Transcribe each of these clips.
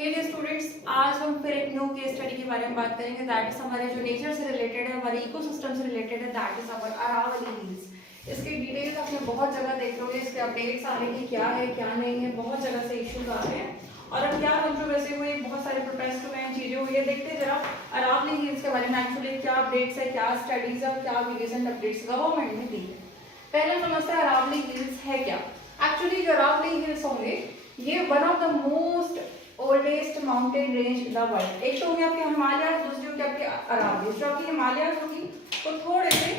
हे dear students, आज हम फिर एक न्यू केस स्टडी के बारे में बात करेंगे। दैट इज हमारे जो नेचर से रिलेटेड है, हमारे इकोसिस्टम से रिलेटेड है। That is our Aravalli hills. इसके डिटेल्स आपने बहुत जगह देख लोगे, इसके अपडेट्स आ रहे हैं क्या है क्या नहीं है, बहुत जगह से इश्यूज आ रहे हैं और अब क्या कंट्रोवर्सी हुई, बहुत सारे प्रोटेस्ट हुए हैं, चीजें हुई है। देखते जरा अरावली हिल्स के बारे में एक्चुअली क्या अपडेट्स है, क्या स्टडीज है, क्या रिसेंट अपडेट्स गवर्नमेंट ने दी है। पहले समझते हैं अरावली हिल्स है क्या। एक्चुअली जो अरावली हिल्स होंगे ये one of the most oldest mountain range in the world. एक तो होगी आपके हिमालय, दूसरी होगी आपके अरावली। जो आपकी हिमालय होगी तो थोड़े से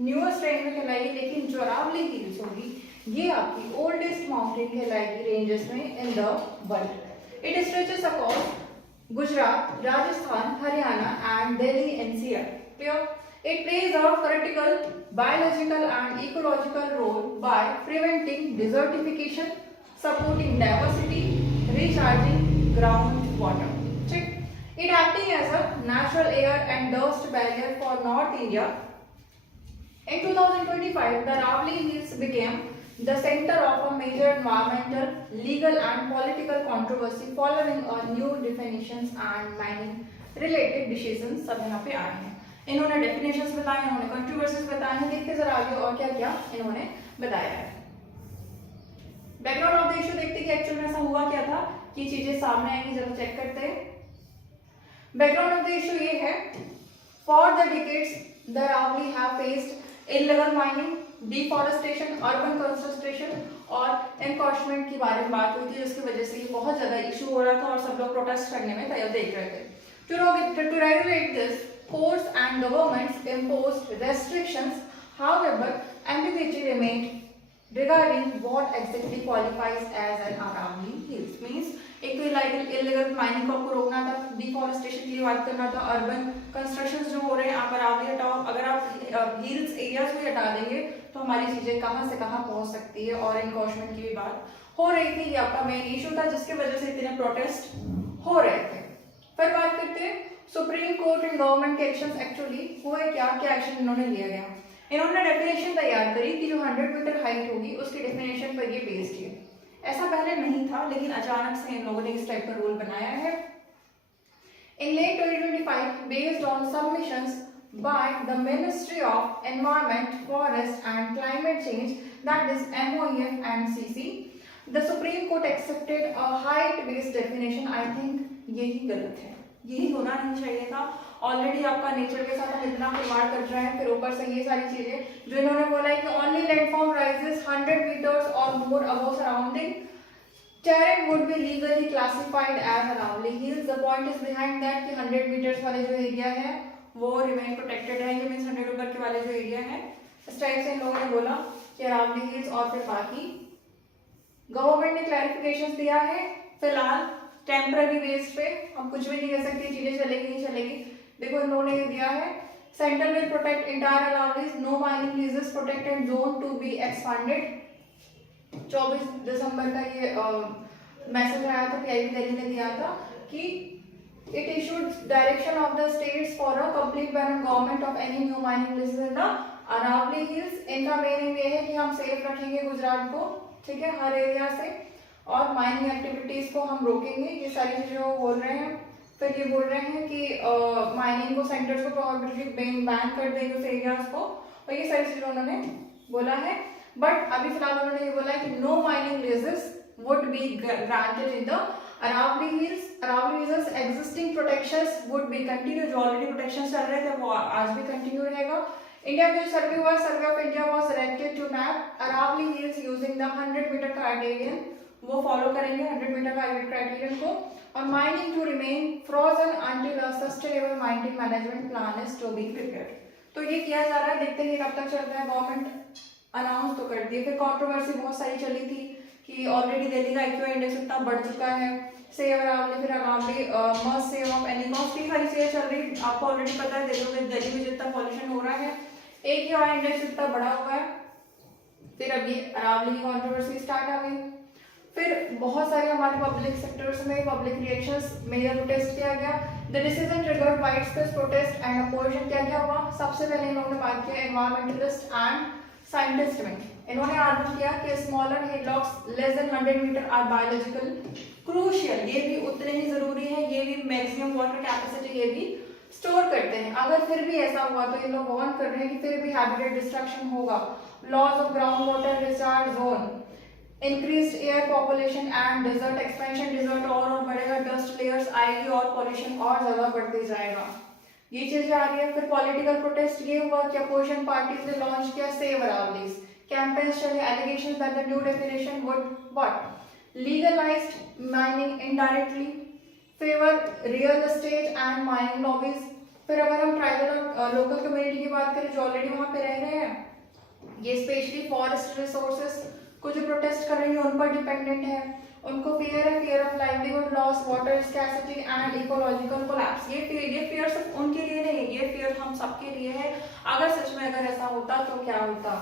न्यूएस्ट रेंज में कहलाएगी, लेकिन जो अरावली हिल्स होगी ये आपकी ओल्डेस्ट माउंटेन कहलाएगी रेंजेस में in the world. It stretches across Gujarat, Rajasthan, Haryana and Delhi NCR. Clear? It plays a critical biological and ecological role by preventing desertification, supporting diversity, recharging groundwater. Check. It acting as a natural air and dust barrier for North India. In 2025, the Aravali Hills became the center of a major environmental, legal and political controversy following a new definitions and mining related decisions. सब यहाँ पे आए हैं। इन्होंने definitions बताए, इन्होंने controversies बताए हैं। देखते जरा आगे और क्या क्या इन्होंने बताया है। बैकग्राउंड ऑफ द इशू देखते कि एक्चुअल में ऐसा हुआ क्या था, कि चीजें सामने आएंगी, जरा चेक करते हैं। बैकग्राउंड ऑफ द इशू ये है, for the decades the Aravalli have faced illegal mining, deforestation, urban construction और एनक्रोचमेंट की बारे में बात हुई थी, जिसकी वजह से ये बहुत ज्यादा इशू हो रहा था और सब लोग प्रोटेस्ट करने में तैयार देख रहे थे। To regulate this, courts and governments imposed restrictions. However, ambiguity remained regarding what exactly qualifies as an Aravali Hills. Means एक तो illegal mining को आपको रोकना था, डिफॉरेस्टेशन की बात करना था, अर्बन कंस्ट्रक्शंस जो हो रहे हैं आप अरावली हटाओ। अगर आप हिल्स एरियाज को हटा देंगे तो हमारी चीजें कहाँ से कहाँ पहुंच सकती है, और इनक्रोचमेंट की भी बात हो रही थी। ये आपका मेन इशू था जिसकी वजह से इतने प्रोटेस्ट हो रहे थे। फिर बात करते हैं सुप्रीम कोर्ट एंड गवर्नमेंट के एक्शंस। एक्चुअली हुए क्या क्या एक्शन इन्होंने लिया गया। इन्होंने डेफिनेशन तैयार करी कि जो 100 मीटर हाइट होगी उसकी डेफिनेशन पर ये बेस्ड है। ऐसा पहले नहीं था, लेकिन अचानक से इन लोगों ने इस टाइप का रूल बनाया है। In late 2025 based on submissions by the ministry of environment, forest and climate change, that is MOEF and CC, the supreme court accepted a height based definition. I think यही गलत है, यही होना नहीं चाहिए था। ऑलरेडी आपका नेचर के साथ हम इतना खिलवाड़ कर रहे हैं, फिर ऊपर से ये सारी चीजें जो इन्होंने बोला है कि ओनली लैंडफॉर्म राइजेस 100 मीटर्स और more above surrounding terrain would be legally classified as Aravali Hills. The point is behind that कि 100 मीटर्स वाले जो एरिया है वो रिमेन प्रोटेक्टेड रहेंगे, मींस 100 ऊपर के वाले जो एरिया है। इस टाइप से इन लोगों ने बोला कि अरावली हिल्स। और फिर बाकी गवर्नमेंट ने क्लैरिफिकेशन दिया है। फिलहाल टेम्पररी बेस पे हम कुछ भी नहीं कह सकते, चीजें चलेगी नहीं चलेगी। देखो इन्होंने ये दिया है, centre will protect entire Aravallis, no mining leases, protected zone to be expanded. 24 दिसंबर का ये मैसेज आया था, PIB दिल्ली ने दिया था कि it issued direction of the states for a complete ban on government of any new mining leases in the Aravalli hills. इनका मेन ये है कि हम सेफ रखेंगे गुजरात को, ठीक है, हर एरिया से, और माइनिंग एक्टिविटीज को हम रोकेंगे। ये सारी चीजें वो बोल रहे हैं। फिर ये बोल रहे हैं कि माइनिंग को, सेंटर्स को प्रोहिबिटरी बैन कर देंगे उस एरियाज को, और ये सारी चीजें उन्होंने बोला है। बट अभी फिलहाल उन्होंने ये बोला है कि no mining leases would be granted in the Aravalli hills. Aravalli hills existing protections would be continue. जो ऑलरेडी प्रोटेक्शन चल रहे थे वो आज भी कंटिन्यू रहेगा। इंडिया में जो सर्वे हुआ, survey of India was selected to map Aravalli hills using the 100 metre criterion. वो फॉलो करेंगे 100 मीटर का क्राइटेरियन को। और mining to remain frozen until a sustainable mining management plan is to be prepared. तो ये किया जा रहा है, देखते हैं कब तक चल रहा है। गवर्नमेंट अनाउंस तो कर दिए। फिर कंट्रोवर्सी बहुत सारी चली थी कि ऑलरेडी दिल्ली का एक्यूआई इंडेक्स इतना बढ़ चुका है, सेव अरावली, फिर Aravalli must save of any cost, की सारी चीजें चल रही। आपको ऑलरेडी पता है दिल्ली में जितना पॉल्यूशन हो रहा है, AQI इंडेक्स इतना बढ़ा हुआ है। फिर अभी अरावली की कंट्रोवर्सी स्टार्ट आ गई। फिर बहुत सारे हमारे पब्लिक सेक्टर्स में पब्लिक रिएक्शंस मेजर प्रोटेस्ट किया गया। The decision triggered wide space protest and opposition. क्या क्या हुआ? सबसे पहले इन्होंने बात किया एनवायरमेंटलिस्ट एंड साइंटिस्ट में। इन्होंने आर्ग्यू किया कि smaller hillocks less than 100 meter are biological crucial. ये भी उतने ही मैक्सिमम वाटर कैपेसिटी ये भी स्टोर करते हैं। अगर फिर भी ऐसा हुआ तो ये लोग वार्न कर रहे हैं कि फिर भी हैबिटेट डिस्ट्रक्शन होगा, loss of ground water recharge zone, increased air population and desert expansion, desert और बढ़ेगा, डस्ट लेयर्स आएगी और पॉल्यूशन और ज्यादा बढ़ते जाएगा। ये चीजें आ रही है। फिर पॉलिटिकल प्रोटेस्ट ये हुआ कि अपोजिशन पार्टीज ने लॉन्च किया सेव अरावलीज, कैंपेन्स चले, allegations that the new definition would what legalised mining indirectly, favour real estate and mining lobbies. फिर अगर हम ट्राइबल और लोकल कम्युनिटी की बात करें जो ऑलरेडी वहां पे रह रहे हैं, ये स्पेशली फॉरेस्ट रिसोर्सेज को जो प्रोटेस्ट कर रही है उन पर डिपेंडेंट है। उनको fear of livelihood loss, water scarcity and ecological collapse. ये फियर सिर्फ उनके लिए नहीं, ये फियर हम सबके लिए है। अगर सच में अगर ऐसा होता तो क्या होता।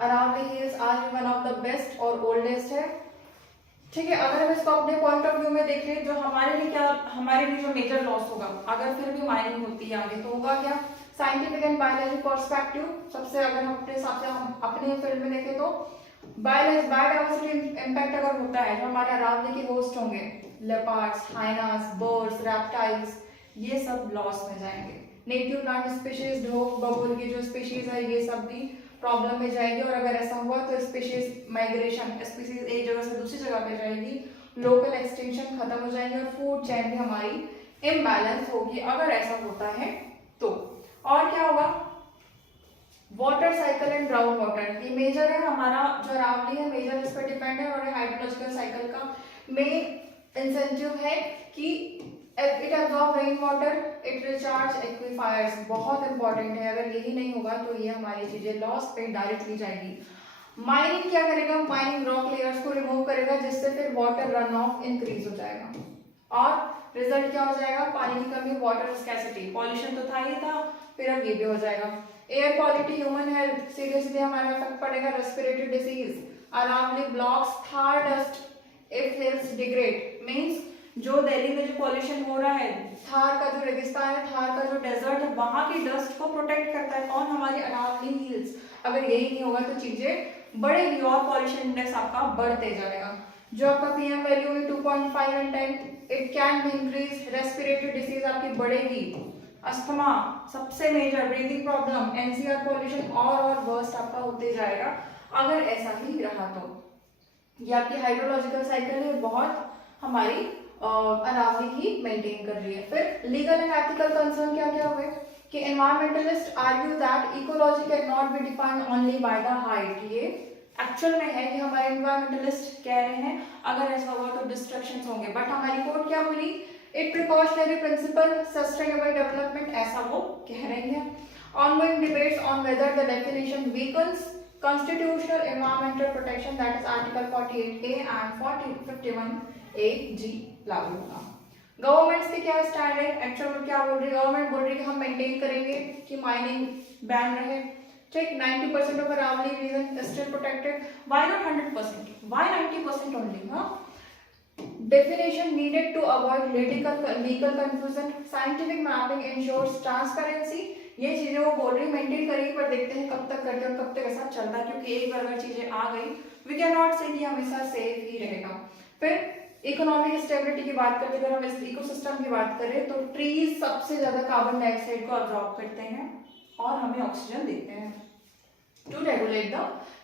अरावली हिल्स आज भी वन ऑफ द बेस्ट और ओल्डेस्ट है, ठीक है। अगर हम इसको अपने पॉइंट ऑफ व्यू में देखें, जो हमारे लिए क्या, हमारे लिए जो मेजर लॉस होगा अगर फिर भी माइनिंग होती है आगे, तो होगा क्या। साइंटिफिक एंड बायोलॉजी पर्सपेक्टिव सबसे, अगर हम अपने हिसाब से हम अपने फील्ड में देखें तो बायोडाइवर्सिटी इम्पैक्ट अगर होता है, जो हमारे अरावली के होस्ट होंगे, लेपर्ड्स, हाइनास, बर्ड्स, रेप्टाइल्स, ये सब लॉस में जाएंगे। नेटिव प्लांट स्पीशीज, ढोक बबूल की जो स्पीशीज है, ये सब भी प्रॉब्लम में जाएगी। और अगर ऐसा हुआ तो स्पीशीज माइग्रेशन, स्पीशीज एक जगह से दूसरी जगह पे जाएगी, लोकल एक्सटेंशन खत्म हो जाएंगे और फूड चेन भी हमारी इम्बैलेंस होगी अगर ऐसा होता है तो। और क्या होगा, water cycle and ground water, ये मेजर है हमारा जो अरावली है, मेजर इस पर डिपेंड है। और हाइड्रोलॉजिकल साइकिल का मेन इंसेंटिव है कि it absorb rain water, it recharge aquifers, बहुत इंपॉर्टेंट है। अगर यही नहीं होगा तो ये हमारी चीजें लॉस पे डायरेक्टली जाएगी। माइनिंग क्या करेगा, माइनिंग रॉक लेयर्स को रिमूव करेगा, जिससे फिर वाटर रन ऑफ इंक्रीज हो जाएगा और रिजल्ट क्या हो जाएगा, पानी की कमी, वाटर स्कैर्सिटी। पॉल्यूशन तो था ही था, फिर अब ये भी हो जाएगा। Air quality, human health, seriously हमारा इफेक्ट पड़ेगा। Respiratory disease, Aravalli blocks, Thar dust if hills degrade, means जो दिल्ली में जो पॉल्यूशन हो रहा है, थार का जो रेगिस्तान है, थार का जो डेजर्ट है, वहां की डस्ट को प्रोटेक्ट करता है कौन, हमारी अरावली हिल्स। अगर यही नहीं होगा तो चीजें बढ़ेगी और पॉल्यूशन इंडेक्स आपका बढ़ते जाएगा। जो आपका पीएम वैल्यू है 2.5 and 10, it can be increase. Respiratory disease आपकी बढ़ेगी, अस्थमा सबसे major, breathing problem, NCR pollution और वर्स्ट आपका होते जाएगा अगर ऐसा ही रहा तो। ये आपकी हाइड्रोलॉजिकल साइकिल है, बहुत हमारी अरावली ही मेंटेन कर रही है। फिर लीगल एंड एथिकल कंसर्न क्या क्या हुए कि environmentalist argue that ecology can not be defined only by the height. ये एक्चुअल में है कि हमारे एनवायरमेंटलिस्ट कह रहे हैं अगर ऐसा हुआ तो डिस्ट्रक्शंस होंगे, बट हमारी कोर्ट क्या बोली, it precautionary principle sustainable development, ऐसा वो कह रही है। Ongoing debates on whether the definition weakens constitutional environmental protection, that is article 48A and 51A(G) लागू होगा। गवर्नमेंट्स के क्या स्टैंड है, एक्चुअल में क्या बोल रही है गवर्नमेंट, बोल रही है कि हम मेंटेन करेंगे कि माइनिंग बैन रहे, ठीक। 90% of Aravalli region still protected, why not 100%, why 90% only. हाँ, definition needed to avoid legal confusion, scientific mapping ensures transparency। ये चीजें वो बोल रही मेंटेन करेगी, पर देखते हैं कब तक करते हैं और कब तक ऐसा चलता है, क्योंकि एक बार अगर चीजें आ गई वी कैन नॉट से कि हमेशा सेफ ही रहेगा। फिर इकोनॉमिक स्टेबिलिटी की बात करते हैं, अगर हम इस इकोसिस्टम की बात करें तो ट्रीज सबसे ज्यादा कार्बन डाइऑक्साइड को अब्जॉर्ब करते हैं और हमें ऑक्सीजन देते हैं टू रेगुलेट द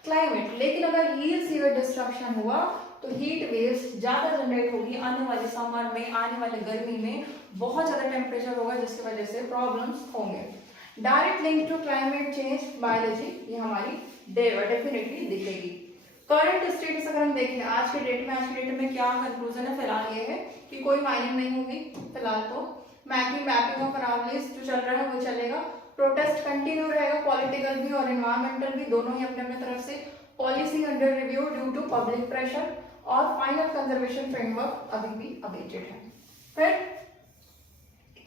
क्लाइमेट। लेकिन अगर हीट सीवर डिस्ट्रक्शन हुआ तो हीट वेव्स ज्यादा जनरेट होगी आने वाले समर में, आने वाले गर्मी में बहुत ज्यादा टेम्परेचर होगा, जिसकी वजह से प्रॉब्लम्स होंगे। Direct link to climate change biology, ये हमारी डेफिनेटली दिखेगी। करंट स्टेटस अगर हम देखें आज के डेट में क्या कंक्लूजन है, फिलहाल ये है कि कोई माइनिंग नहीं होगी फिलहाल, तो मैपिंग ऑफ अरावलीज जो चल रहा है वो चलेगा, प्रोटेस्ट कंटिन्यू रहेगा, पॉलिटिकल भी और एनवायरमेंटल भी, दोनों ही अपने अपने तरफ से, policy under review due to public pressure, और फाइनल कंजर्वेशन फ्रेमवर्क अभी भी अवेटेड है। फिर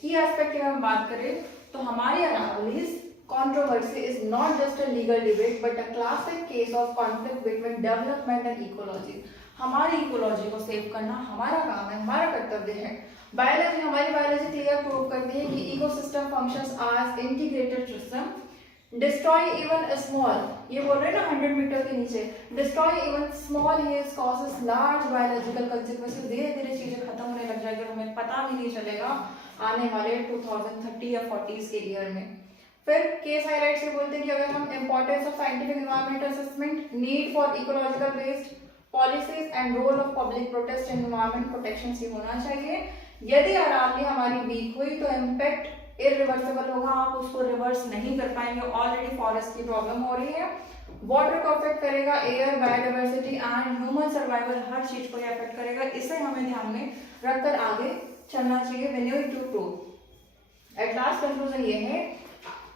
की एस्पेक्ट की हम बात करें तो हमारी Aravallis controversy is not just a legal debate but a classic case of conflict between development and ecology। हमारी इकोलॉजी को सेव करना हमारा काम है, हमारा कर्तव्य है। हमारी बायोलॉजी क्लियर प्रूव करती है कि ecosystem functions as integrated system destroy even small, ये बोल रहे हैं ना 100 मीटर के नीचे, destroy even small hills causes large biological consequences, धीरे धीरे चीजें खत्म होने लग जाएगी और हमें पता भी नहीं चलेगा आने वाले 2030 या 40s के ईयर में। फिर केस हाईलाइट्स ये बोलते हैं कि अगर हम importance of scientific environmental assessment, need for ecological based policies and role of public protest in environment protection से होना चाहिए। यदि अरावली हमारी वीक हुई तो इम्पैक्ट इरिवर्सिबल होगा, आप उसको रिवर्स नहीं कर पाएंगे, ऑलरेडी फॉरेस्ट की प्रॉब्लम हो रही है। वाटर को अफेक्ट करेगा, air, biodiversity and human survival, हर चीज को ये अफेक्ट करेगा। इसे हमें ध्यान में रखकर आगे चलना चाहिए। We need to prove. At last conclusion ये है,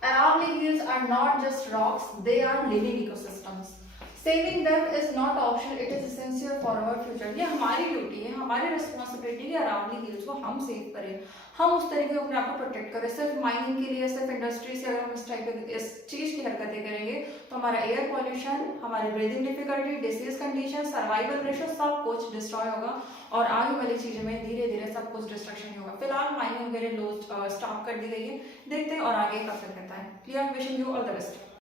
Aravali hills are not just rocks, they are living ecosystems. Saving them is not optional, it is essential for our future. ये हमारी ड्यूटी है, हमारी रिस्पॉन्सिबिलिटी है अरावली हिल्स को हम save करें, हम उस तरीके से अपने आप को प्रोटेक्ट करें। सिर्फ माइनिंग के लिए, सिर्फ इंडस्ट्री से अगर हम इस टाइप की इस चीज की हरकतें करेंगे तो हमारा एयर पॉल्यूशन, हमारी breathing difficulty, disease condition, survival ratio सब कुछ डिस्ट्रॉय होगा और आगे वाली चीजें में धीरे धीरे सब कुछ डिस्ट्रक्शन होगा। फिलहाल माइनिंग वगैरह लो स्टॉप कर दी गई है, देखते हैं और आगे कब तक रहता है। Clear? Wishing you all the best.